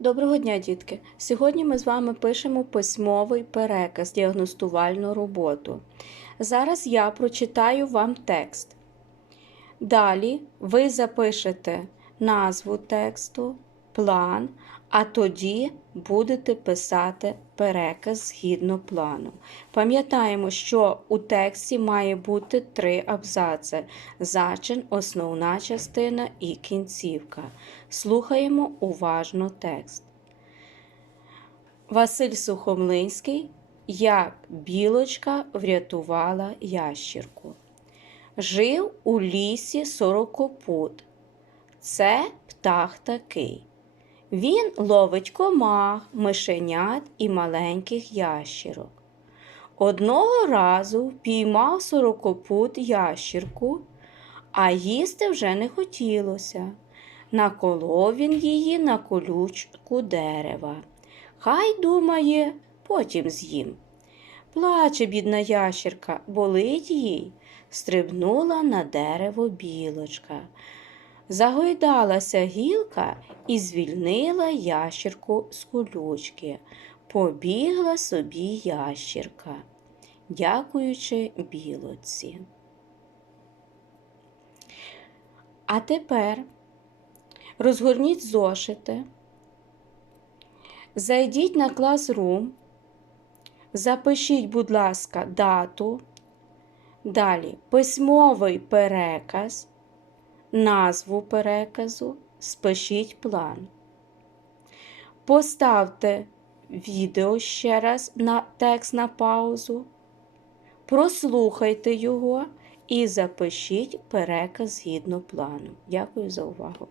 Доброго дня, дітки! Сьогодні ми з вами пишемо письмовий переказ, діагностувальну роботу. Зараз я прочитаю вам текст. Далі ви запишете назву тексту, план, а тоді будете писати переказ згідно плану. Пам'ятаємо, що у тексті має бути три абзаци: зачин, основна частина і кінцівка. Слухаємо уважно текст. Василь Сухомлинський, як білочка врятувала ящірку. Жив у лісі сорокопут. Це птах такий. Він ловить комах, мишенят і маленьких ящірок. Одного разу впіймав сорокопут ящірку, а їсти вже не хотілося. Наколов він її на колючку дерева. Хай думає, потім з'їм. Плаче, бідна ящірка, болить їй. Стрибнула на дерево білочка. Загойдалася гілка і звільнила ящірку з колючки. Побігла собі ящірка, дякуючи білоці. А тепер розгорніть зошити, зайдіть на Classroom, запишіть, будь ласка, дату, далі письмовий переказ, назву переказу, спишіть план. Поставте відео ще раз на текст на паузу, прослухайте його і запишіть переказ згідно плану. Дякую за увагу.